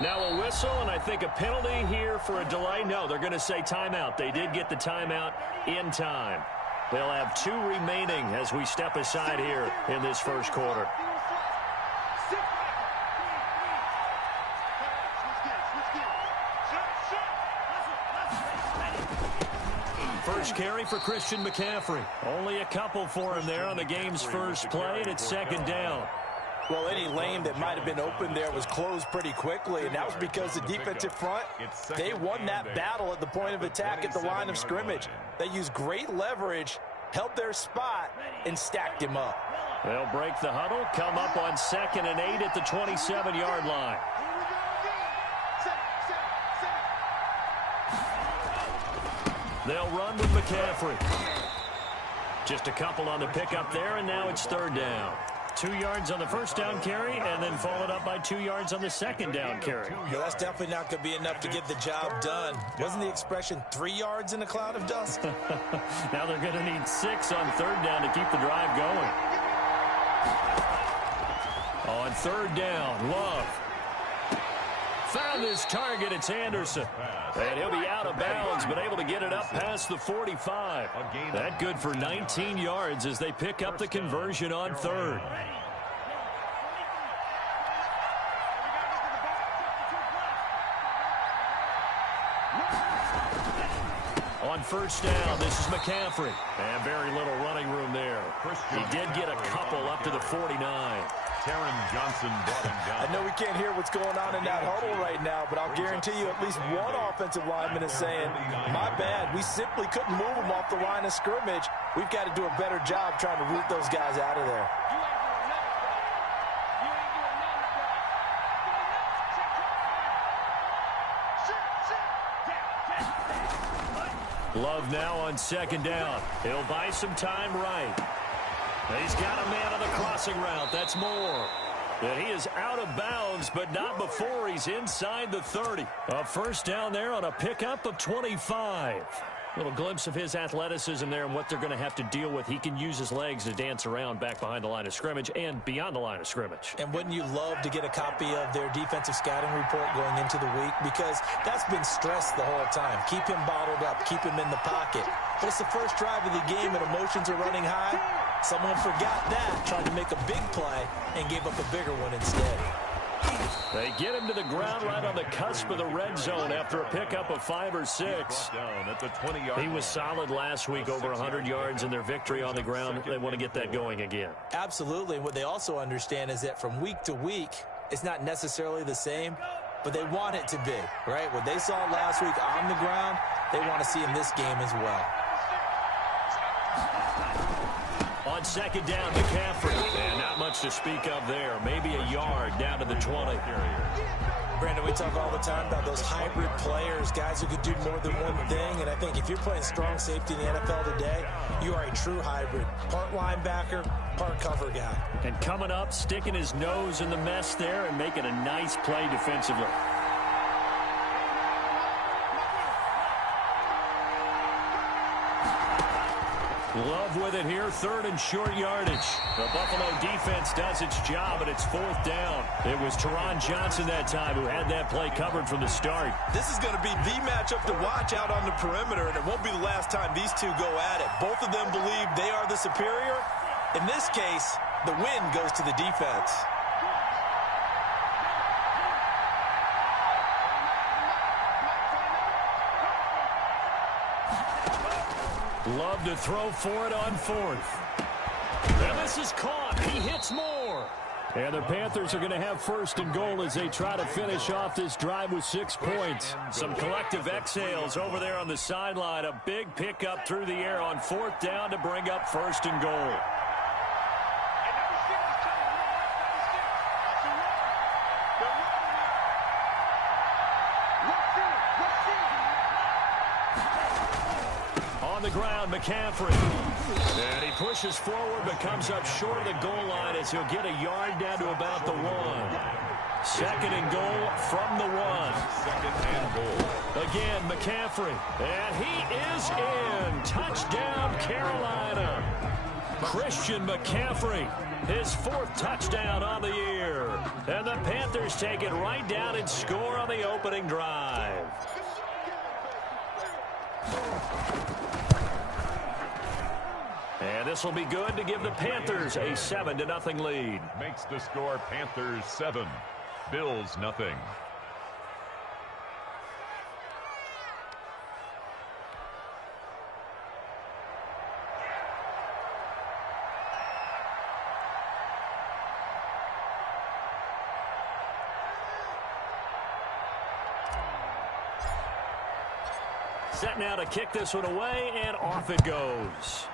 Now a whistle, and I think a penalty here for a delay. No, they're going to say timeout. They did get the timeout in time. They'll have 2 remaining as we step aside here in this first quarter. First carry for Christian McCaffrey. Only a couple for him there on the game's first play, and it's second down. Well, any lane that might have been open there was closed pretty quickly, and that was because the defensive front, they won that battle at the point of attack at the line of scrimmage. They used great leverage, held their spot, and stacked him up. They'll break the huddle, come up on 2nd and 8 at the 27-yard line. They'll run with McCaffrey. Just a couple on the pickup there, and now it's 3rd down. 2 yards on the first down carry, and then followed up by 2 yards on the second down carry. Well, that's definitely not going to be enough to get the job done. Wasn't the expression 3 yards in a cloud of dust? Now they're going to need 6 on 3rd down to keep the drive going. On 3rd down, Love. Found his target, it's Anderson. And he'll be out of bounds, but able to get it up past the 45. That good for 19 yards as they pick up the conversion on 3rd. On 1st down, this is McCaffrey. And very little running room there. He did get a couple up to the 49. Johnson brought him down. I know we can't hear what's going on in that huddle right now, but I'll guarantee you at least one offensive lineman is saying, my bad, we simply couldn't move them off the line of scrimmage. We've got to do a better job trying to root those guys out of there. Love now on 2nd down. He'll buy some time right. He's got a man on the crossing route. That's Moore. And he is out of bounds, but not before he's inside the 30. A first down there on a pickup of 25. Little glimpse of his athleticism there and what they're going to have to deal with. He can use his legs to dance around back behind the line of scrimmage and beyond the line of scrimmage. And wouldn't you love to get a copy of their defensive scouting report going into the week? Because that's been stressed the whole time. Keep him bottled up. Keep him in the pocket. But it's the first drive of the game and emotions are running high. Someone forgot that, tried to make a big play, and gave up a bigger one instead. They get him to the ground right on the cusp of the red zone after a pickup of 5 or 6. He was solid last week, over 100 yards in their victory on the ground. They want to get that going again. Absolutely. What they also understand is that from week to week, it's not necessarily the same, but they want it to be, right? What they saw last week on the ground, they want to see in this game as well. On 2nd down, McCaffrey. And not much to speak of there. Maybe a yard down to the 20. Brandon, we talk all the time about those hybrid players, guys who could do more than one thing. And I think if you're playing strong safety in the NFL today, you are a true hybrid. Part linebacker, part cover guy. And coming up, sticking his nose in the mess there and making a nice play defensively. Love with it here, 3rd and short yardage. The Buffalo defense does its job, and it's 4th down. It was Teron Johnson that time who had that play covered from the start. This is going to be the matchup to watch out on the perimeter, and it won't be the last time these two go at it. Both of them believe they are the superior. In this case, the win goes to the defense. Love to throw for it on 4th. And this is caught. He hits Moore. And the Panthers are going to have 1st and goal as they try to finish off this drive with 6 points. Some collective exhales over there on the sideline. A big pickup through the air on 4th down to bring up 1st and goal. The ground, McCaffrey. And he pushes forward, but comes up short of the goal line as he'll get a yard down to about the 1. 2nd and goal from the 1. 2nd and goal. Again, McCaffrey. And he is in. Touchdown, Carolina. Christian McCaffrey, his 4th touchdown on the year. And the Panthers take it right down and score on the opening drive. And this will be good to give the Panthers a 7-0 lead. Makes the score Panthers 7, Bills nothing. Set now to kick this one away, and off it goes.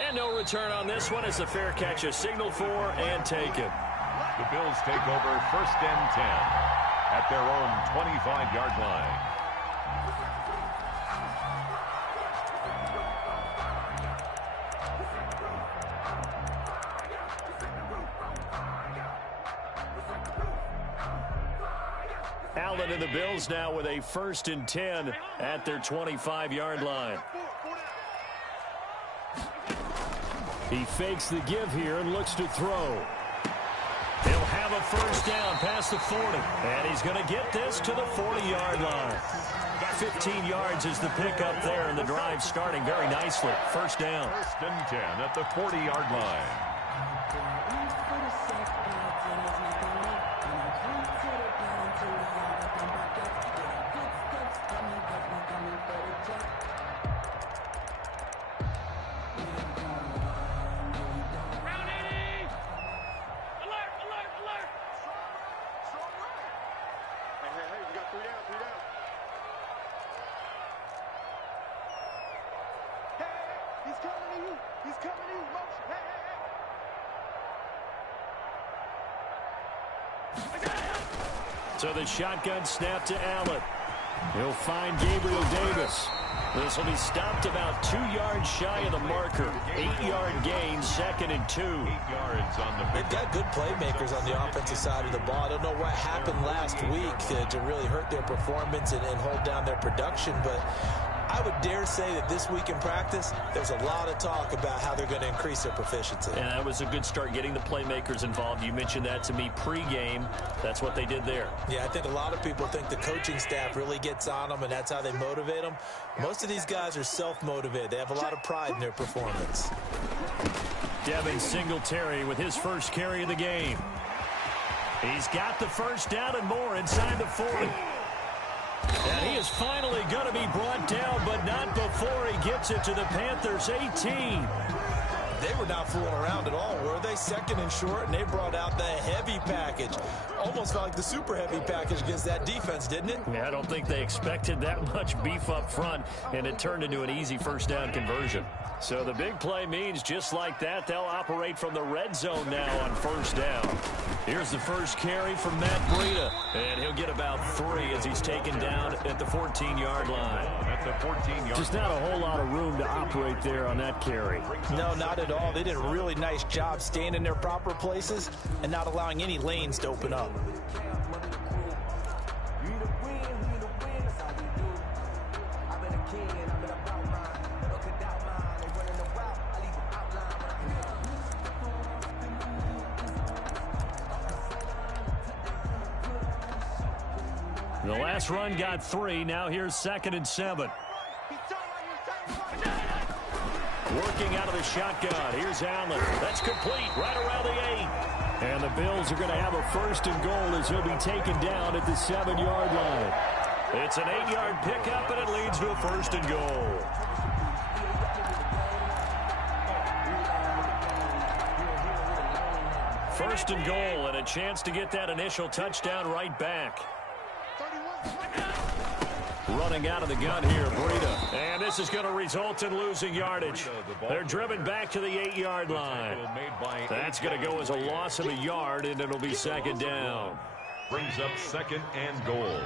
And no return on this one as the fair catch is signaled for and taken. The Bills take over 1st and 10 at their own 25-yard line. Allen and the Bills now with a 1st and 10 at their 25-yard line. He fakes the give here and looks to throw. He'll have a 1st down past the 40. And he's going to get this to the 40-yard line. 15 yards is the pickup there, and the drive starting very nicely. 1st down. 1st and 10 at the 40-yard line. So the shotgun snap to Allen. He'll find Gabriel Davis. This will be stopped about 2 yards shy of the marker. 8-yard gain, 2nd and 2. 8 yards on the pick. They've got good playmakers on the offensive side of the ball. I don't know what happened last week to really hurt their performance and hold down their production, but I would dare say that this week in practice, there's a lot of talk about how they're going to increase their proficiency. And that was a good start, getting the playmakers involved. You mentioned that to me pregame. That's what they did there. Yeah, I think a lot of people think the coaching staff really gets on them, and that's how they motivate them. Most of these guys are self-motivated. They have a lot of pride in their performance. Devin Singletary with his 1st carry of the game. He's got the 1st down and more inside the 40. And he is finally going to be brought down, but not before he gets it to the Panthers' 18. They were not fooling around at all, were they? 2nd and short, and they brought out the heavy package. Almost felt like the super heavy package against that defense, didn't it? Yeah, I don't think they expected that much beef up front, and it turned into an easy 1st down conversion. So the big play means just like that, they'll operate from the red zone now on 1st down. Here's the 1st carry from Matt Breida, and he'll get about 3 as he's taken down at the 14-yard line. That's a 14-yard. Just not a whole lot of room to operate there on that carry. No, not at all. They did a really nice job staying in their proper places and not allowing any lanes to open up. The last run got 3. Now here's 2nd and 7. Working out of the shotgun. Here's Allen. That's complete right around the 8. And the Bills are going to have a 1st and goal as he'll be taken down at the 7-yard line. It's an 8-yard pickup, and it leads to a 1st and goal. First and goal, and a chance to get that initial touchdown right back. Running out of the gun here, Breida. And this is going to result in losing yardage. They're driven back to the 8-yard line. That's going to go as a loss of a yard, and it'll be 2nd down. Brings up 2nd and goal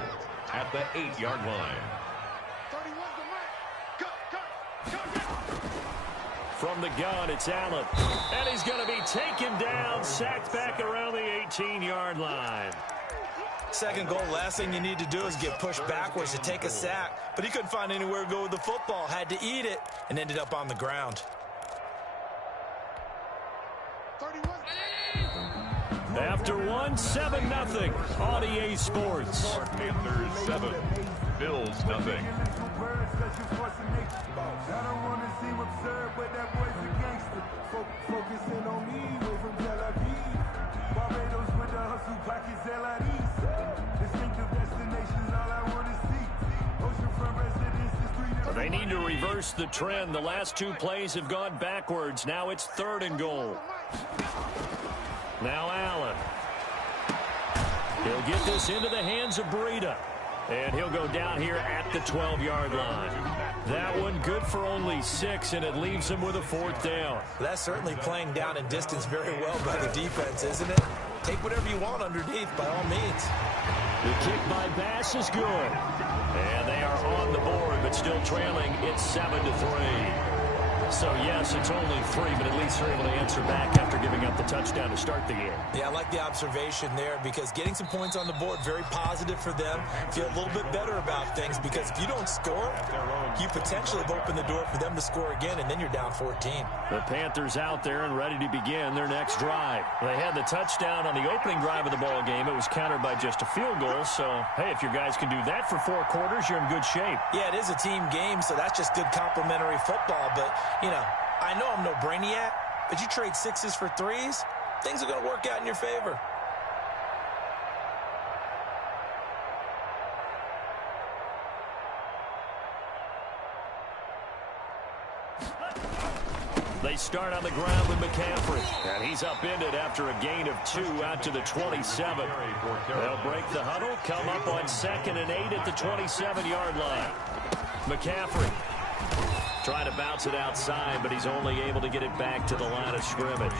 at the 8-yard line. From the gun, it's Allen. And he's going to be taken down, sacked back around the 18-yard line. 2nd goal, last thing you need to do is get pushed backwards to take a sack. But he couldn't find anywhere to go with the football, had to eat it, and ended up on the ground. 31. after one, 7-0 on EA Sports. Panthers 7, Bills nothing. They need to reverse the trend. The last two plays have gone backwards. Now it's 3rd and goal. Now Allen. He'll get this into the hands of Breida. And he'll go down here at the 12-yard line. That one good for only 6, and it leaves him with a 4th down. That's certainly playing down and distance very well by the defense, isn't it? Take whatever you want underneath, by all means. The kick by Bass is good. And they are on the board, but still trailing. It's 7-3. So, yes, it's only 3, but at least they're able to answer back after giving up the touchdown to start the game. Yeah, I like the observation there because getting some points on the board, very positive for them. Feel a little bit better about things because if you don't score, you potentially have opened the door for them to score again, and then you're down 14. The Panthers out there and ready to begin their next drive. They had the touchdown on the opening drive of the ball game. It was countered by just a field goal. So, hey, if your guys can do that for 4 quarters, you're in good shape. Yeah, it is a team game, so that's just good complimentary football. But, you know, I know I'm no brainiac, but you trade 6s for 3s, things are going to work out in your favor. They start on the ground with McCaffrey. And he's upended after a gain of 2 out to the 27. They'll break the huddle, come up on 2nd and 8 at the 27-yard line. McCaffrey trying to bounce it outside, but he's only able to get it back to the line of scrimmage.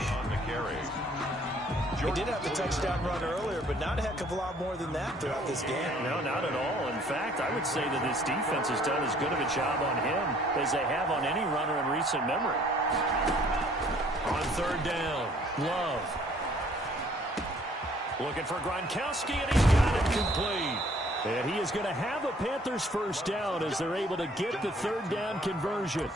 He did have the touchdown run earlier, but not a heck of a lot more than that throughout this game. No, not at all. In fact, I would say that this defense has done as good of a job on him as they have on any runner in recent memory. On 3rd down, Love. Looking for Gronkowski, and he's got it complete. And he is going to have a Panthers 1st down as they're able to get the 3rd down conversion.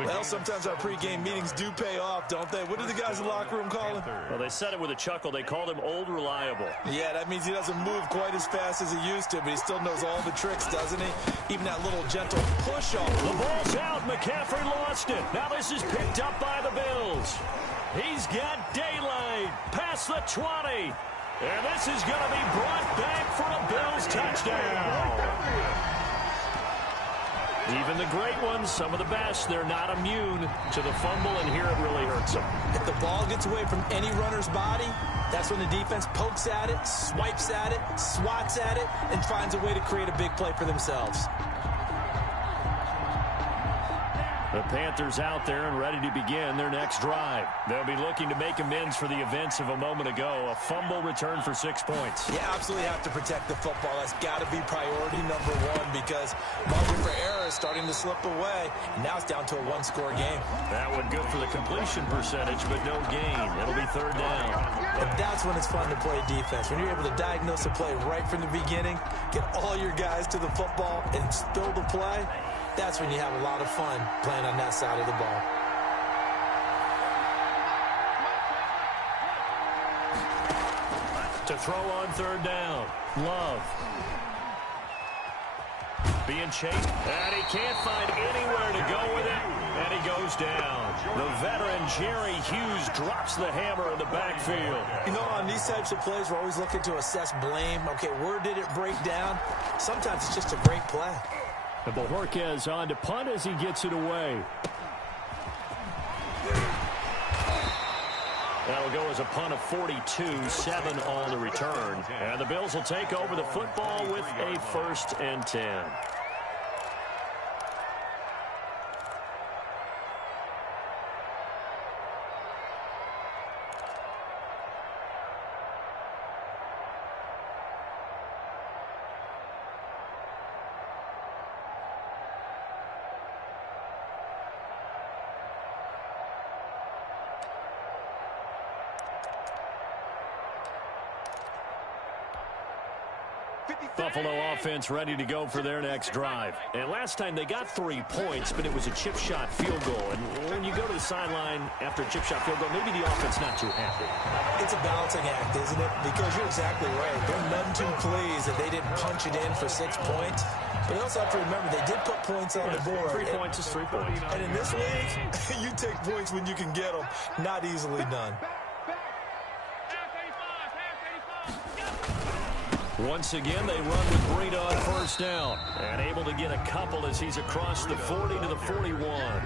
Well, sometimes our pregame meetings do pay off, don't they? What do the guys in the locker room call him? Well, they said it with a chuckle. They called him Old Reliable. Yeah, that means he doesn't move quite as fast as he used to, but he still knows all the tricks, doesn't he? Even that little gentle push-off. The ball's out. McCaffrey lost it. Now this is picked up by the Bills. He's got daylight past the 20. And this is going to be brought back for a Bills touchdown. Even the great ones, some of the best, they're not immune to the fumble, and here it really hurts them. If the ball gets away from any runner's body, that's when the defense pokes at it, swipes at it, swats at it, and finds a way to create a big play for themselves. The Panthers out there and ready to begin their next drive. They'll be looking to make amends for the events of a moment ago. A fumble return for 6 points. You absolutely have to protect the football. That's got to be priority number 1 because margin for error is starting to slip away. And now it's down to a 1-score game. That one good for the completion percentage, but no gain. It'll be 3rd down. And that's when it's fun to play defense. When you're able to diagnose a play right from the beginning, get all your guys to the football, and spill the play, that's when you have a lot of fun playing on that side of the ball. To throw on 3rd down, Love. Being chased, and he can't find anywhere to go with it, and he goes down. The veteran Jerry Hughes drops the hammer in the backfield. You know, on these types of plays, we're always looking to assess blame. Okay, where did it break down? Sometimes it's just a great play. And Bojorquez on to punt as he gets it away. That'll go as a punt of 42, 7 on the return. And the Bills will take over the football with a 1st and 10. Buffalo offense ready to go for their next drive. And last time they got 3 points, but it was a chip shot field goal. And when you go to the sideline after a chip shot field goal, maybe the offense not too happy. It's a balancing act, isn't it? Because you're exactly right. They're none too pleased that they didn't punch it in for 6 points. But you also have to remember, they did put points on the board. 3 points is 3 points. And in this league, you take points when you can get them. Not easily done. Once again, they run with Breida on first down. And able to get a couple as he's across the 40 to the 41.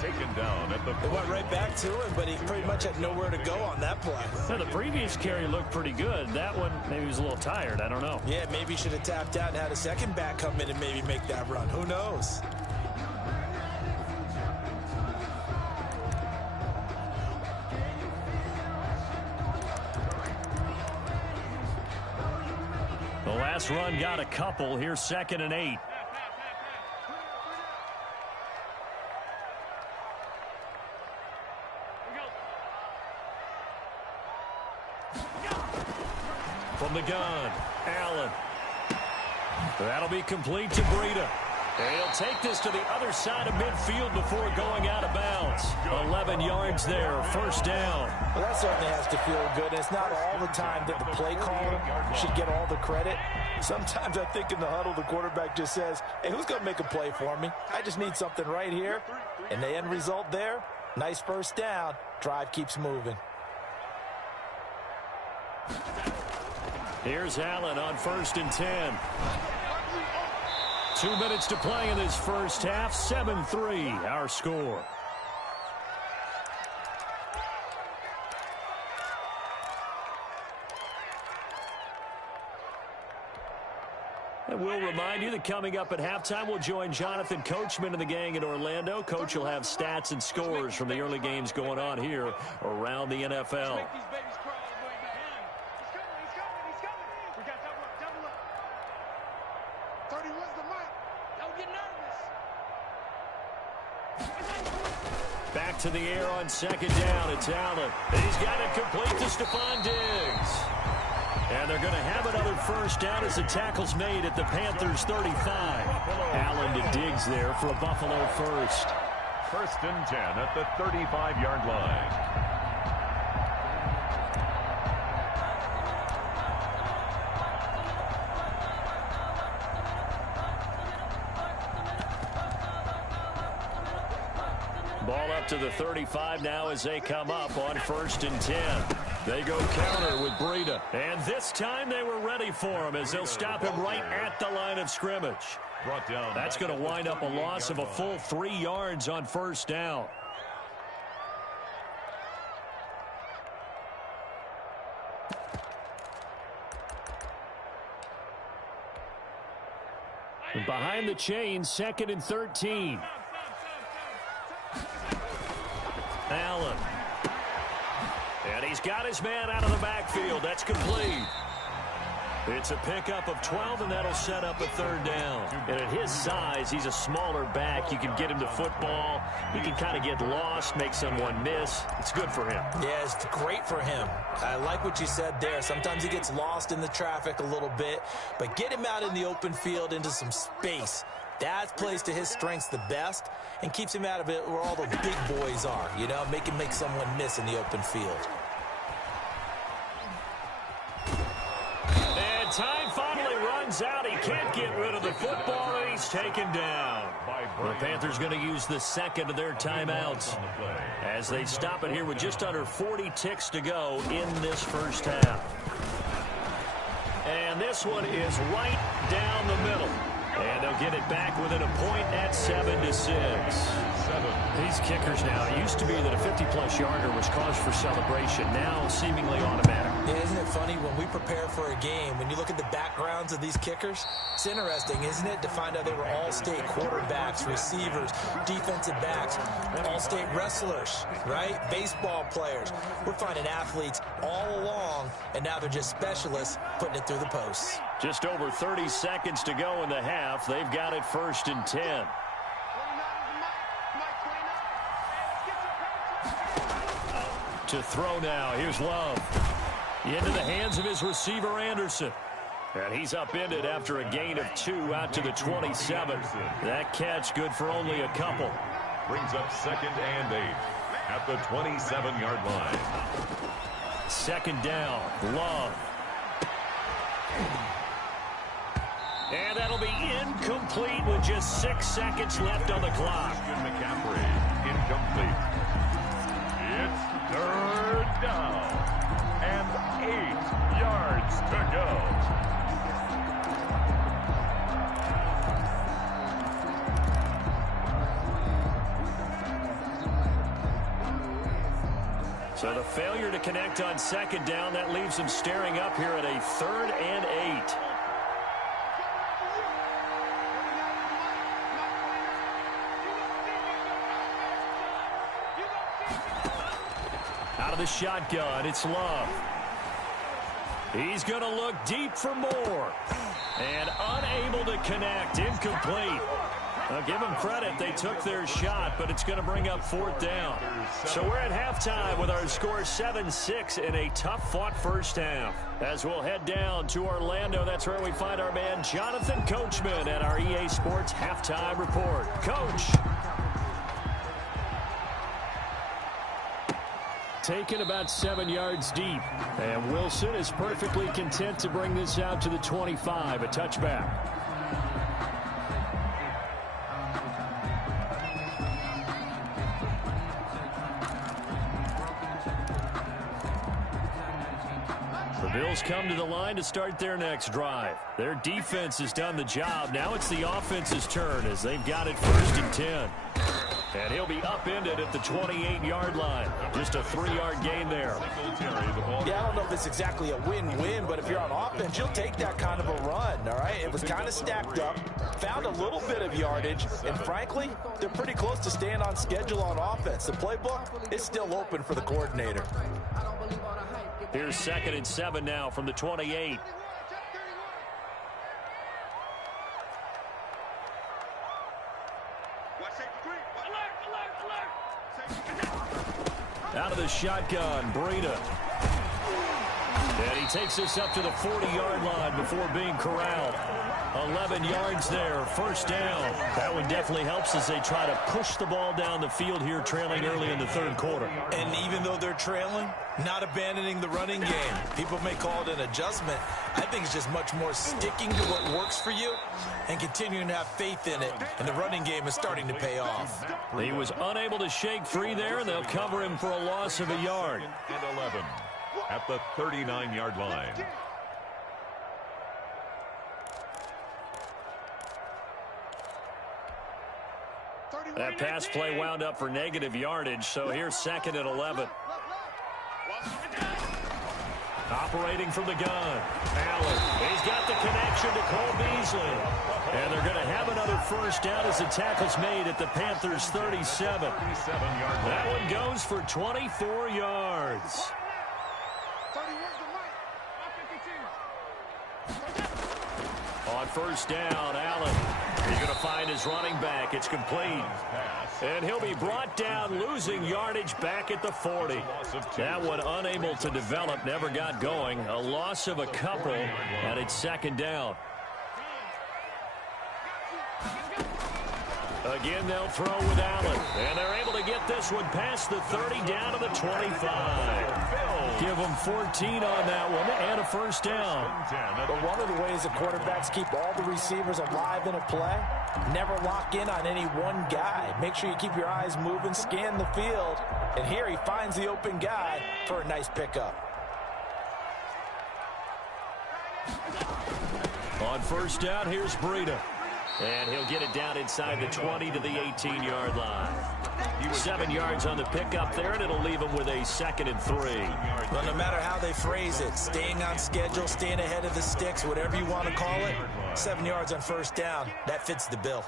Taken down at the... They went right back to him, but he pretty much had nowhere to go on that play. Now, the previous carry looked pretty good. That one, maybe he was a little tired. I don't know. Yeah, maybe he should have tapped out and had a second back come in and maybe make that run. Who knows? The last run got a couple. Here's 2nd and 8. From the gun, Allen. That'll be complete to Breida. And he'll take this to the other side of midfield before going out of bounds. 11 yards there, first down. Well, that certainly has to feel good. It's not all the time that the play caller should get all the credit. Sometimes I think in the huddle, the quarterback just says, hey, who's going to make a play for me? I just need something right here. And the end result there, nice first down. Drive keeps moving. Here's Allen on 1st and 10. 2 minutes to play in this first half. 7-3, our score. And we'll remind you that coming up at halftime, we'll join Jonathan Coachman and the gang in Orlando. Coach will have stats and scores from the early games going on here around the NFL. Back to the air on 2nd down. It's Allen. He's got it complete to Stephon Diggs. And they're going to have another first down as the tackle's made at the Panthers' 35. Allen to Diggs there for a Buffalo first. 1st and 10 at the 35-yard line. Ball up to the 35 now as they come up on 1st and 10. They go counter with Breida. And this time they were ready for him as they'll stop him right at the line of scrimmage. That's going to wind up a loss of a full 3 yards on first down. And behind the chain, 2nd and 13. Allen. And he's got his man out of the backfield. That's complete. It's a pickup of 12, and that'll set up a 3rd down. And at his size, he's a smaller back. You can get him to football. He can kind of get lost, make someone miss. It's good for him. Yeah, it's great for him. I like what you said there. Sometimes he gets lost in the traffic a little bit, but get him out in the open field into some space. That plays to his strengths the best and keeps him out of it where all the big boys are, you know, make someone miss in the open field. And time finally runs out. He can't get rid of the football, and he's taken down. The Panthers going to use the 2nd of their timeouts as they stop it here with just under 40 ticks to go in this first half. And this one is right down the middle. And they'll get it back within a point at 7-6. These kickers now, it used to be that a 50-plus yarder was cause for celebration. Now seemingly automatic. Yeah, isn't it funny when we prepare for a game, when you look at the backgrounds of these kickers, it's interesting, isn't it, to find out they were all-state quarterbacks, receivers, defensive backs, all-state wrestlers, right? Baseball players. We're finding athletes all along, and now they're just specialists putting it through the posts. Just over 30 seconds to go in the half. They've got it 1st and 10. To throw now. Here's Love. Into the hands of his receiver, Anderson. And he's upended after a gain of 2 out to the 27. That catch good for only a couple. Brings up 2nd and 8 at the 27-yard line. 2nd down, Love. And that'll be incomplete with just 6 seconds left on the clock. McCaffrey, incomplete. It's 3rd down and 8 yards to go. So the failure to connect on 2nd down, that leaves him staring up here at a 3rd and 8. Out of the shotgun, it's Love. He's going to look deep for more. And unable to connect, incomplete. Now, give them credit. They took their shot, but it's going to bring up 4th down. So we're at halftime with our score 7-6 in a tough-fought first half. As we'll head down to Orlando, that's where we find our man Jonathan Coachman at our EA Sports Halftime Report. Coach. Taken about 7 yards deep. And Wilson is perfectly content to bring this out to the 25, a touchback. The Bills come to the line to start their next drive. Their defense has done the job. Now it's the offense's turn as they've got it 1st and 10. And he'll be upended at the 28-yard line. Just a 3-yard gain there. Yeah, I don't know if it's exactly a win-win, but if you're on offense, you'll take that kind of a run, all right? It was kind of stacked up, found a little bit of yardage, and frankly, they're pretty close to staying on schedule on offense. The playbook is still open for the coordinator. Here's 2nd and 7 now from the 28. Out of the shotgun, Breida. And he takes this up to the 40-yard line before being corralled. 11 yards there, 1st down. That one definitely helps as they try to push the ball down the field here, trailing early in the 3rd quarter. And even though they're trailing, not abandoning the running game. People may call it an adjustment. I think it's just much more sticking to what works for you and continuing to have faith in it. And the running game is starting to pay off. He was unable to shake free there, and they'll cover him for a loss of a yard. And 11 at the 39-yard line. That pass play wound up for negative yardage, so here's 2nd and 11. Operating from the gun, Allen. He's got the connection to Cole Beasley. And they're going to have another 1st down as the tackle's made at the Panthers' 37. That one goes for 24 yards. On 1st down, Allen. He's going to find his running back. It's complete. And he'll be brought down, losing yardage back at the 40. That one unable to develop, never got going. A loss of a couple, and it's 2nd down. Again, they'll throw with Allen. And they're able to get this one past the 30 down to the 25. Give them 14 on that one and a 1st down. But one of the ways the quarterbacks keep all the receivers alive in a play, never lock in on any one guy. Make sure you keep your eyes moving, scan the field. And here he finds the open guy for a nice pickup. On 1st down, here's Breida. And he'll get it down inside the 20 to the 18-yard line. 7 yards on the pickup there, and it'll leave him with a 2nd and 3. Well, no matter how they phrase it, staying on schedule, staying ahead of the sticks, whatever you want to call it, 7 yards on 1st down, that fits the bill.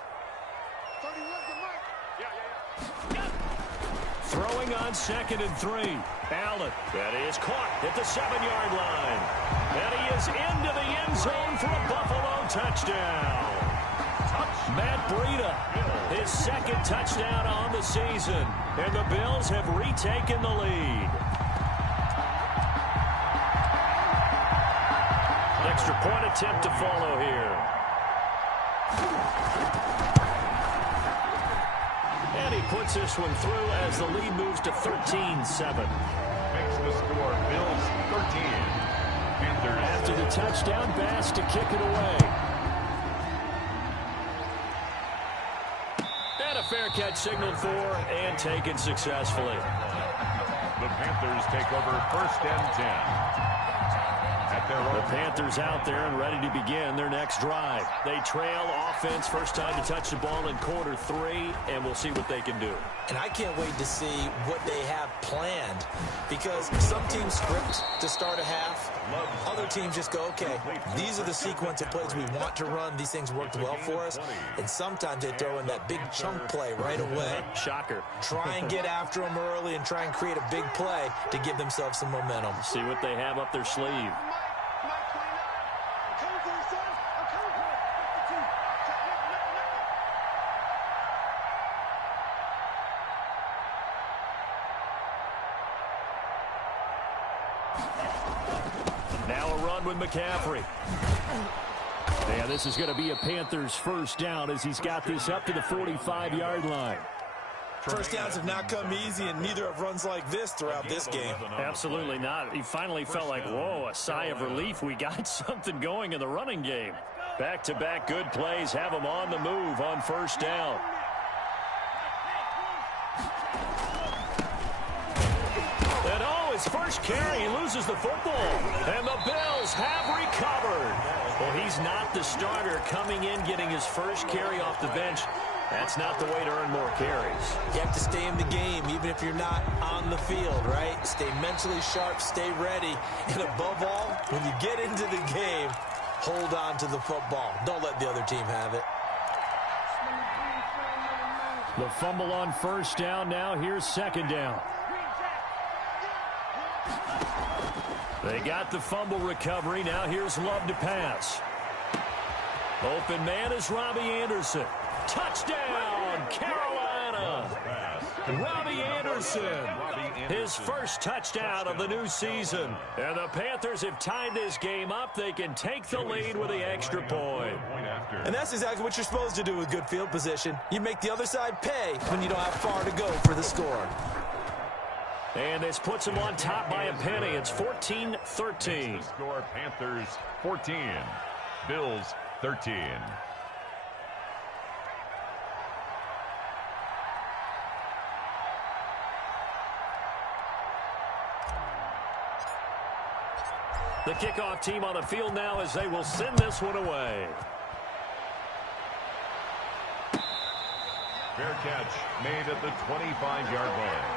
Throwing on 2nd and 3. Allen. That is caught at the 7-yard line. And he is into the end zone for a Buffalo touchdown. Matt Breida, his 2nd touchdown on the season. And the Bills have retaken the lead. Extra point attempt to follow here. And he puts this one through as the lead moves to 13-7. Makes the score Bills 13. Panthers. After the touchdown, Bass to kick it away. And a fair catch signaled for and taken successfully. The Panthers take over 1st and 10. The Panthers out there and ready to begin their next drive. They trail offense, first time to touch the ball in quarter 3, and we'll see what they can do. And I can't wait to see what they have planned, because some teams script to start a half. Other teams just go, okay, these are the sequence of plays we want to run. These things worked well for us. And sometimes they throw in that big chunk play right away. Shocker. Try and get after them early and try and create a big play to give themselves some momentum. See what they have up their sleeve. Now a run with McCaffrey. Yeah, this is going to be a Panthers first down as he's got this up to the 45-yard line. First downs have not come easy, and neither have runs like this throughout this game. Absolutely not. He finally felt like, whoa, a sigh of relief. We got something going in the running game. Back-to-back good plays have him on the move on first down. And oh, his first carry, he loses the football. And the Bills have recovered. Well, he's not the starter coming in, getting his first carry off the bench. That's not the way to earn more carries. You have to stay in the game, even if you're not on the field, right? Stay mentally sharp, stay ready. And above all, when you get into the game, hold on to the football. Don't let the other team have it. The fumble on first down. Now here's second down. They got the fumble recovery. Now here's Love to pass. Open man is Robbie Anderson. Touchdown, Carolina. Robbie Anderson, his first touchdown of the new season. And the Panthers have tied this game up. They can take the lead with the extra point. And that's exactly what you're supposed to do with good field position. You make the other side pay when you don't have far to go for the score. And this puts them on top by a penny. It's 14-13. Score Panthers 14, Bills 13. The kickoff team on the field now as they will send this one away. Fair catch made at the 25-yard line.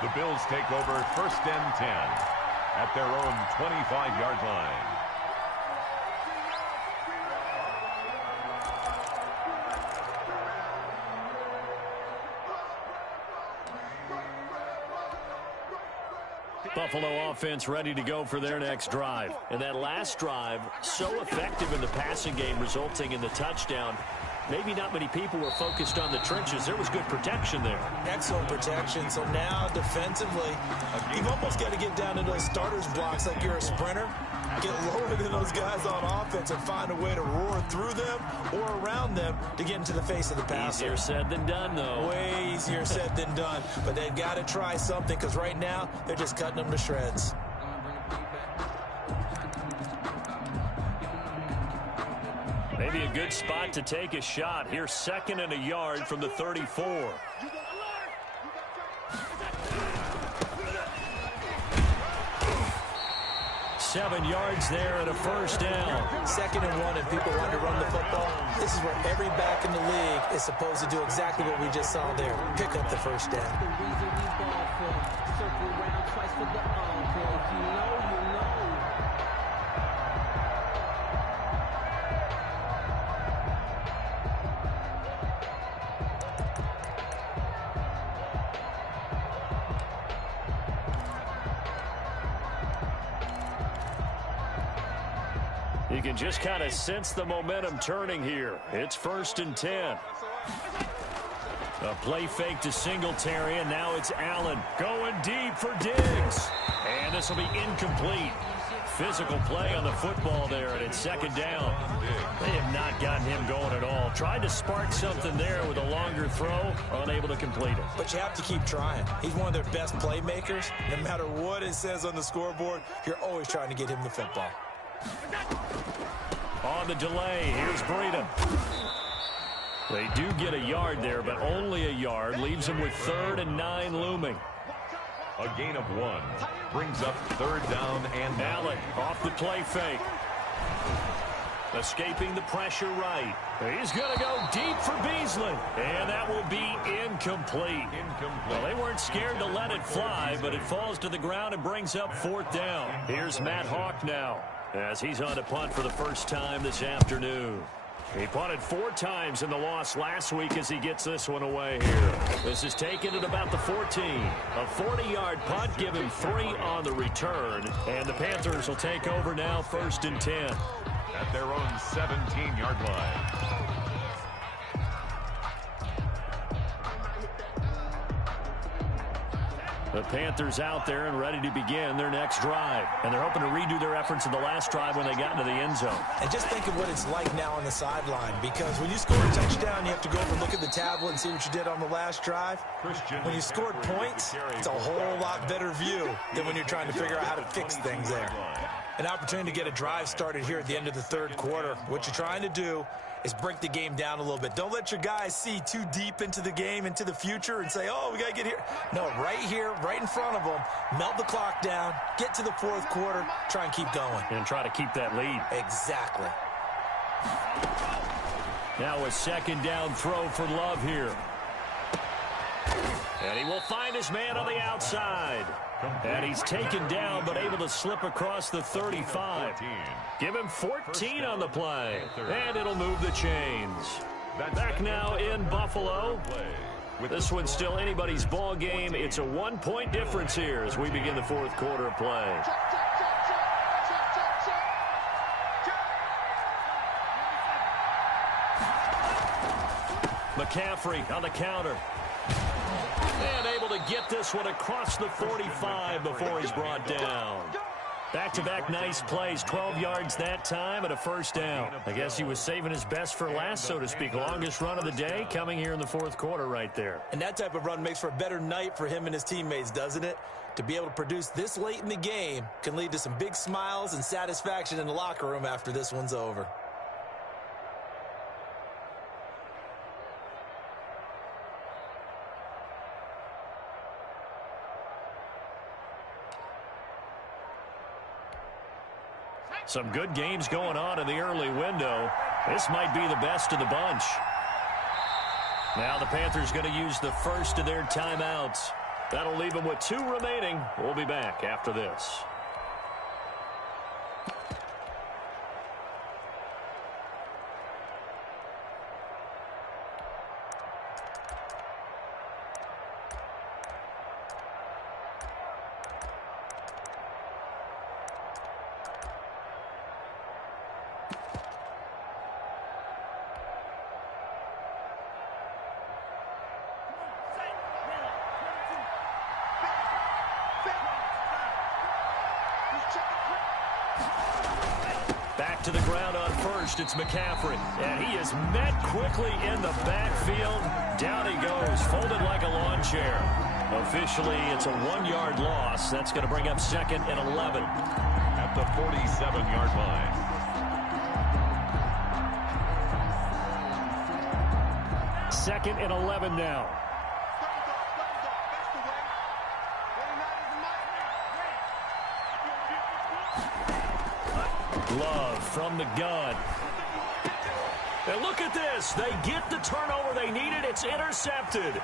The Bills take over 1st and 10 at their own 25-yard line. Buffalo offense ready to go for their next drive. And that last drive, so effective in the passing game, resulting in the touchdown. Maybe not many people were focused on the trenches. There was good protection there. Excellent protection. So now defensively, you've almost got to get down to those starters blocks like you're a sprinter. Get lower than those guys on offense and find a way to roar through them or around them to get into the face of the passer. Easier said than done, though. Way easier said than done. But they've got to try something, because right now they're just cutting them to shreds. Maybe a good spot to take a shot. Here's 2nd and a yard from the 34. Seven yards there and a first down. 2nd and 1, and people want to run the football. This is where every back in the league is supposed to do exactly what we just saw there. Pick up the first down. You can just kind of sense the momentum turning here. It's 1st and 10. A play fake to Singletary, and now it's Allen going deep for Diggs. And this will be incomplete. physical play on the football there, and it's second down. They have not gotten him going at all. Tried to spark something there with a longer throw, unable to complete it. But you have to keep trying. He's one of their best playmakers. No matter what it says on the scoreboard, you're always trying to get him the football. On the delay, here's Breida. They do get a yard there, but only a yard. Leaves them with 3rd and 9 looming. A gain of 1 brings up 3rd down and Allen off the play fake. Escaping the pressure right. He's going to go deep for Beasley. And that will be incomplete. Well, they weren't scared to let it fly, but it falls to the ground and brings up 4th down. Here's Matt Hawk now, as he's on to punt for the first time this afternoon. He punted 4 times in the loss last week as he gets this one away here. This is taken at about the 14. A 40-yard punt, give him 3 on the return. And the Panthers will take over now, 1st and 10. At their own 17-yard line. The Panthers out there and ready to begin their next drive. And they're hoping to redo their efforts in the last drive when they got into the end zone. And just think of what it's like now on the sideline, because when you score a touchdown, you have to go over and look at the tablet and see what you did on the last drive. When you scored points, it's a whole lot better view than when you're trying to figure out how to fix things there. An opportunity to get a drive started here at the end of the 3rd quarter. What you're trying to do is break the game down a little bit. Don't let your guys see too deep into the game, into the future, and say, oh, we got to get here. No, right here, right in front of them, melt the clock down, get to the 4th quarter, try and keep going. And try to keep that lead. Exactly. Now a 2nd down throw for Love here. And he will find his man on the outside. And he's taken down, but able to slip across the 35. Give him 14 on the play. And it'll move the chains. Back now in Buffalo. This one's still anybody's ball game. It's a 1-point difference here as we begin the 4th quarter of play. McCaffrey on the counter. And able to get this one across the 45 before he's brought down. Back-to-back nice plays, 12 yards that time and a 1st down. I guess he was saving his best for last, so to speak. Longest run of the day coming here in the 4th quarter right there. And that type of run makes for a better night for him and his teammates, doesn't it? To be able to produce this late in the game can lead to some big smiles and satisfaction in the locker room after this one's over. Some good games going on in the early window. This might be the best of the bunch. Now the Panthers going to use the first of their timeouts. That'll leave them with 2 remaining. We'll be back after this. Back to the ground on first, it's McCaffrey. And he is met quickly in the backfield. Down he goes, folded like a lawn chair. Officially, it's a 1-yard loss. That's going to bring up 2nd and 11. At the 47-yard line. Second and 11 now. Love from the gun. And look at this. They get the turnover they needed. It's intercepted.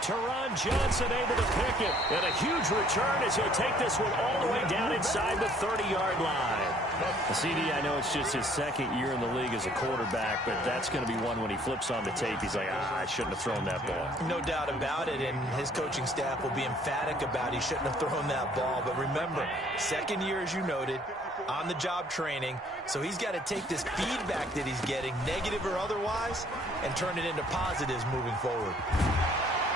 Teron Johnson able to pick it. And a huge return as he'll take this one all the way down inside the 30-yard line. CD, I know it's just his 2nd year in the league as a quarterback, but that's going to be one when he flips on the tape. He's like, I shouldn't have thrown that ball. No doubt about it, and his coaching staff will be emphatic about he shouldn't have thrown that ball. But remember, 2nd year, as you noted, on-the-job training, so he's got to take this feedback that he's getting, negative or otherwise, and turn it into positives moving forward.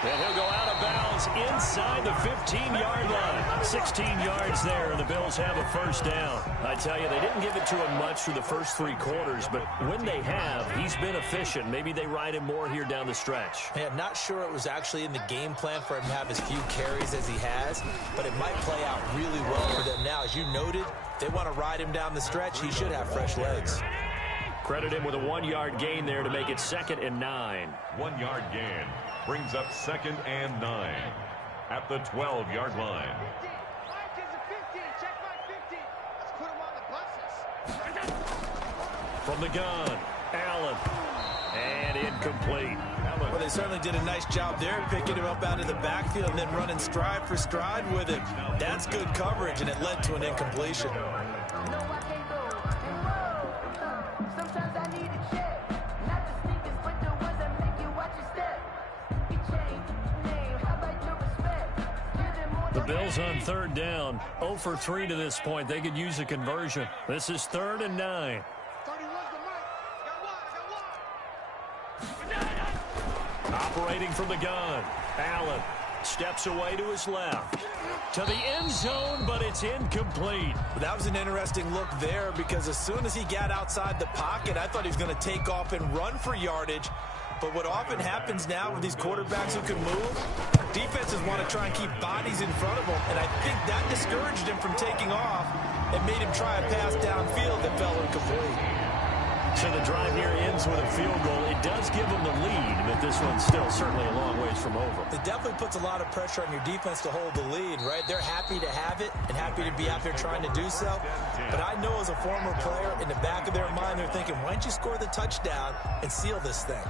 And he'll go out of bounds inside the 15-yard line. 16 yards there, and the Bills have a first down. I tell you, they didn't give it to him much through the first 3 quarters, but when they have, he's been efficient. Maybe they ride him more here down the stretch. Yeah, not sure it was actually in the game plan for him to have as few carries as he has, but it might play out really well for them now. As you noted, they want to ride him down the stretch. He should have fresh legs. Credit him with a 1-yard gain there to make it 2nd and 9. 1-yard gain brings up 2nd and 9 at the 12-yard line. From the gun, Allen, and incomplete. Well, they certainly did a nice job there, picking him up out of the backfield and then running stride for stride with him. That's good coverage, and it led to an incompletion. The Bills on 3rd down, 0 for 3 to this point. They could use a conversion. This is 3rd and 9. Operating from the gun, Allen steps away to his left. To the end zone, but it's incomplete. That was an interesting look there because as soon as he got outside the pocket, I thought he was going to take off and run for yardage. But what often happens now with these quarterbacks who can move, defenses want to try and keep bodies in front of them, and I think that discouraged him from taking off and made him try a pass downfield that fell incomplete. So the drive here ends with a field goal. It does give them the lead, but this one's still certainly a long ways from over. It definitely puts a lot of pressure on your defense to hold the lead, right? They're happy to have it and happy to be out there trying to do so. But I know as a former player, in the back of their mind, they're thinking, why don't you score the touchdown and seal this thing?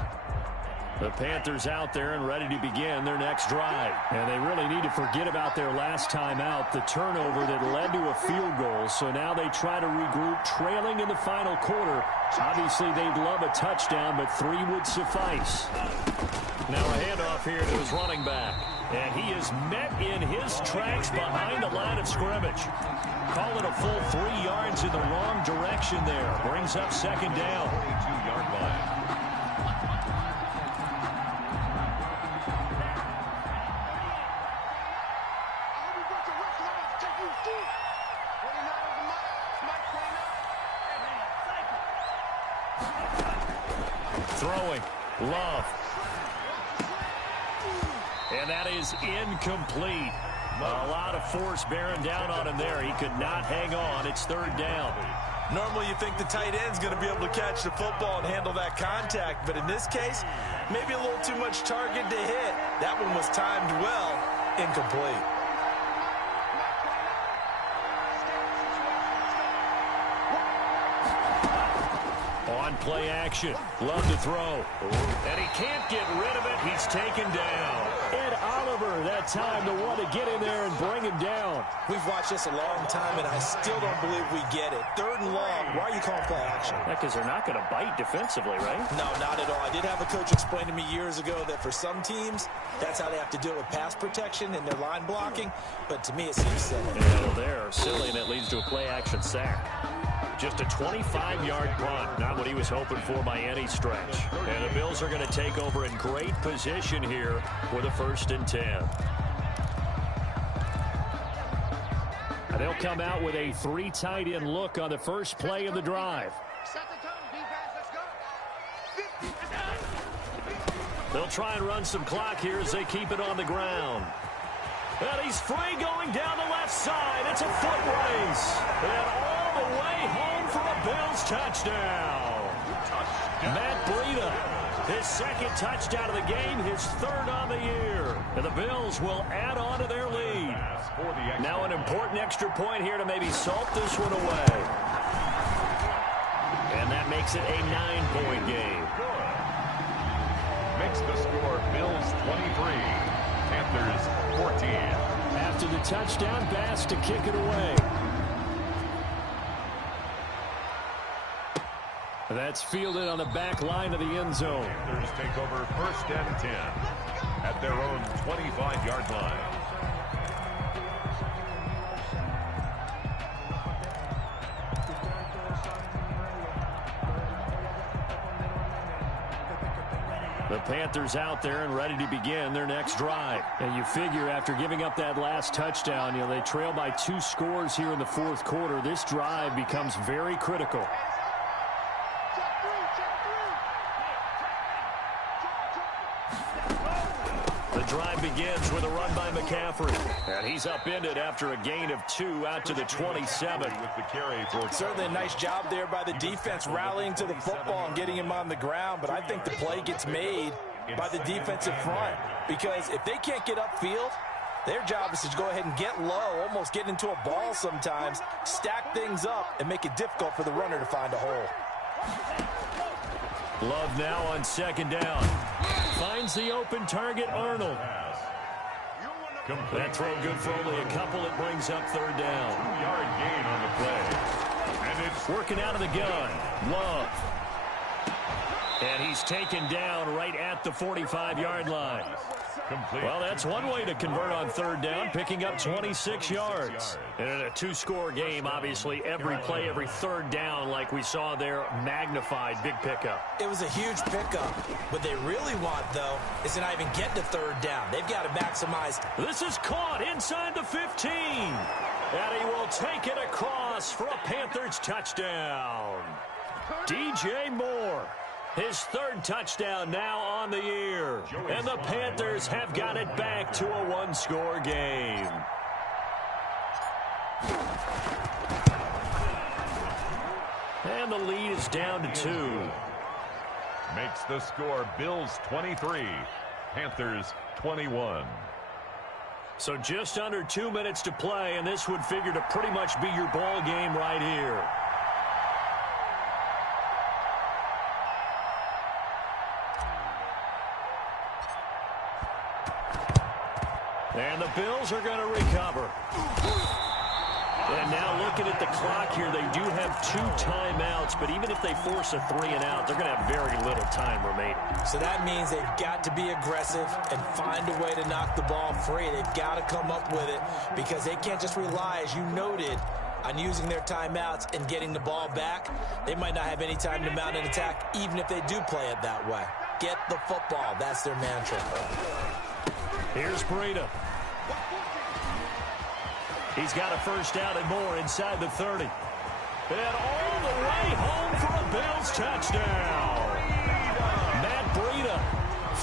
The Panthers out there and ready to begin their next drive. And they really need to forget about their last time out, the turnover that led to a field goal. So now they try to regroup, trailing in the final quarter. Obviously, they'd love a touchdown, but 3 would suffice. Now a handoff here to his running back. And he is met in his tracks behind the line of scrimmage. Call it a full 3 yards in the wrong direction there. Brings up 2nd down. 22-yard line. Throwing, Love. And that is incomplete. A lot of force bearing down on him there. He could not hang on. It's 3rd down. Normally you think the tight end's going to be able to catch the football and handle that contact, but in this case, maybe a little too much target to hit. That one was timed well, incomplete. On play action, Love to throw. And he can't get rid of it. He's taken down. Ed Oliver, that time, the one to get in there and bring him down. We've watched this a long time, and I still don't believe we get it. 3rd and long, why are you calling play action? Because they're not going to bite defensively, right? No, not at all. I did have a coach explain to me years ago that for some teams, that's how they have to deal with pass protection and their line blocking. But to me, it seems silly. Yeah, well, they're silly, and it leads to a play action sack. Just a 25-yard punt, not what he was hoping for by any stretch. And the Bills are going to take over in great position here with a 1st and 10. And they'll come out with a 3 tight end look on the first play of the drive. Set the tone, defense, let's go. They'll try and run some clock here as they keep it on the ground. And he's free going down the left side. It's a foot race. And all the way home for a Bills touchdown. Matt Breida, his 2nd touchdown of the game, his 3rd on the year. And the Bills will add on to their lead. Now an important extra point here to maybe salt this one away. And that makes it a 9-point game. Makes the score Bills 23, Panthers 14. After the touchdown pass to kick it away. That's fielded on the back line of the end zone. Panthers take over 1st and 10 at their own 25-yard line. The Panthers out there and ready to begin their next drive. And you figure after giving up that last touchdown, they trail by 2 scores here in the fourth quarter. This drive becomes very critical. The drive begins with a run by McCaffrey. And he's upended after a gain of 2 out to the 27. With the carry for certainly a nice job there by the defense rallying to the football and getting him on the ground. But I think the play gets made by the defensive front, because if they can't get upfield, their job is to go ahead and get low, almost get into a ball sometimes, stack things up, and make it difficult for the runner to find a hole. Love now on second down. Finds the open target, Arnold. That throw good for only a couple. It brings up third down. 2-yard gain on the play. And it's working out of the gun. Love. And he's taken down right at the 45-yard line. complete. Well, that's one way to convert on third down, picking up 26 yards. And in a 2-score game, obviously, every play, every third down, like we saw there, magnified, big pickup. It was a huge pickup. What they really want, though, is to not even get to third down. They've got to maximize. This is caught inside the 15. And he will take it across for a Panthers touchdown. DJ Moore. His third touchdown now on the year. And the Panthers have got it back to a one-score game. And the lead is down to 2. Makes the score Bills 23, Panthers 21. So just under 2 minutes to play, and this would figure to pretty much be your ball game right here. And the Bills are going to recover. And now looking at the clock here, they do have 2 timeouts, but even if they force a 3-and-out, they're going to have very little time remaining. So that means they've got to be aggressive and find a way to knock the ball free. They've got to come up with it because they can't just rely, as you noted, on using their timeouts and getting the ball back. They might not have any time to mount an attack, even if they do play it that way. Get the football. That's their mantra. Here's Breida. He's got a first down and more inside the 30. And all the way home for a Bills touchdown. Matt Breida,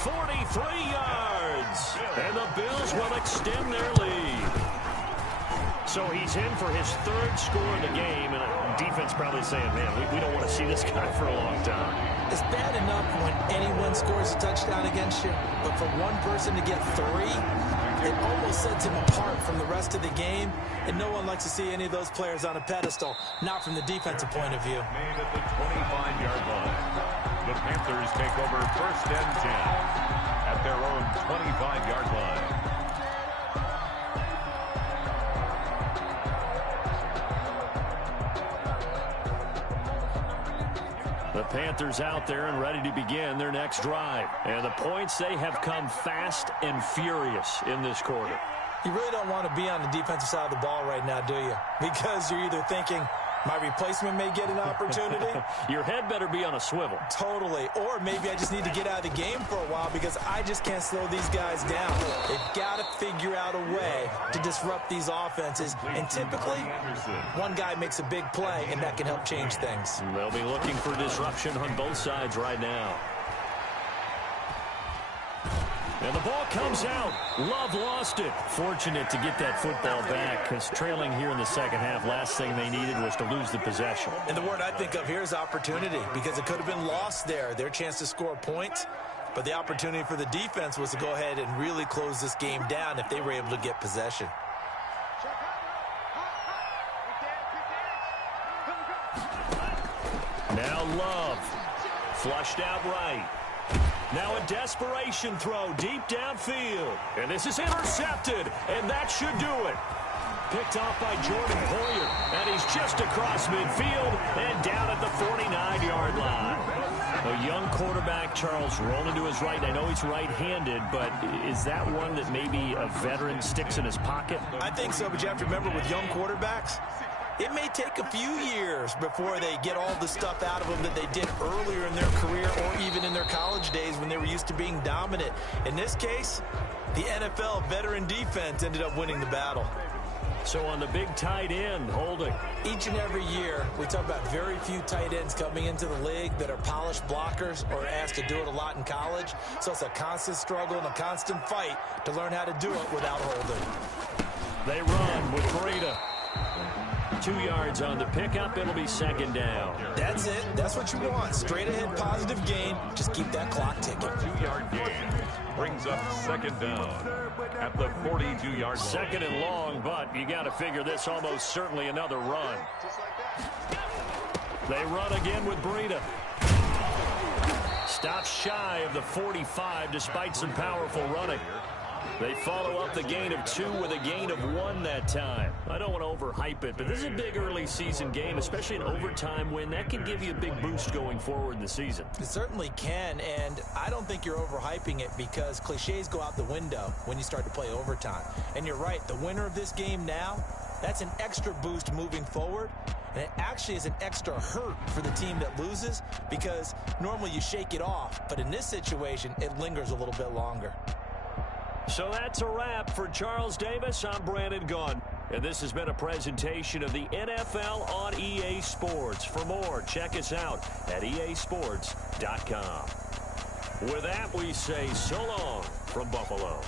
43 yards. And the Bills will extend their lead. So he's in for his 3rd score of the game. And defense probably saying, man, we don't want to see this guy for a long time. It's bad enough when anyone scores a touchdown against you, but for one person to get 3, it almost sets him apart from the rest of the game, and no one likes to see any of those players on a pedestal, not from the defensive point of view. Made at the 25-yard line. The Panthers take over 1st and 10 at their own 25-yard line. The Panthers out there and ready to begin their next drive. And the points, they have come fast and furious in this quarter. You really don't want to be on the defensive side of the ball right now, do you? Because you're either thinking, my replacement may get an opportunity. Your head better be on a swivel. Totally. Or maybe I just need to get out of the game for a while because I just can't slow these guys down. They've got to figure out a way to disrupt these offenses. And typically, one guy makes a big play, and that can help change things. They'll be looking for disruption on both sides right now. And the ball comes out. Love lost it. Fortunate to get that football back because trailing here in the second half, last thing they needed was to lose the possession. And the word I think of here is opportunity because it could have been lost there. Their chance to score points, but the opportunity for the defense was to go ahead and really close this game down if they were able to get possession. Now Love. Flushed out right. Now a desperation throw deep downfield. And this is intercepted, and that should do it. Picked off by Jordan Poyer, and he's just across midfield and down at the 49-yard line. A young quarterback, Charles, rolling to his right. I know he's right-handed, but is that one that maybe a veteran sticks in his pocket? I think so, but you have to remember with young quarterbacks, It may take a few years before they get all the stuff out of them that they did earlier in their career or even in their college days when they were used to being dominant. In this case, the NFL veteran defense ended up winning the battle. So on the big tight end, holding. Each and every year, we talk about very few tight ends coming into the league that are polished blockers or asked to do it a lot in college. So it's a constant struggle and a constant fight to learn how to do it without holding. They run with Breida. 2 yards on the pickup. It'll be second down. That's it. That's what you want. Straight ahead positive gain. Just keep that clock ticking. 2-yard gain brings up second down at the 42-yard line. Second and long, but you got to figure this almost certainly another run. They run again with Breida. Stops shy of the 45 despite some powerful running. They follow up the gain of 2 with a gain of 1 that time. I don't want to overhype it, but this is a big early season game, especially an overtime win. That can give you a big boost going forward in the season. It certainly can, and I don't think you're overhyping it because cliches go out the window when you start to play overtime. And you're right, the winner of this game now, that's an extra boost moving forward, and it actually is an extra hurt for the team that loses because normally you shake it off, but in this situation, it lingers a little bit longer. So that's a wrap for Charles Davis. I'm Brandon Gaudin, and this has been a presentation of the NFL on EA Sports. For more, check us out at easports.com. With that, we say so long from Buffalo.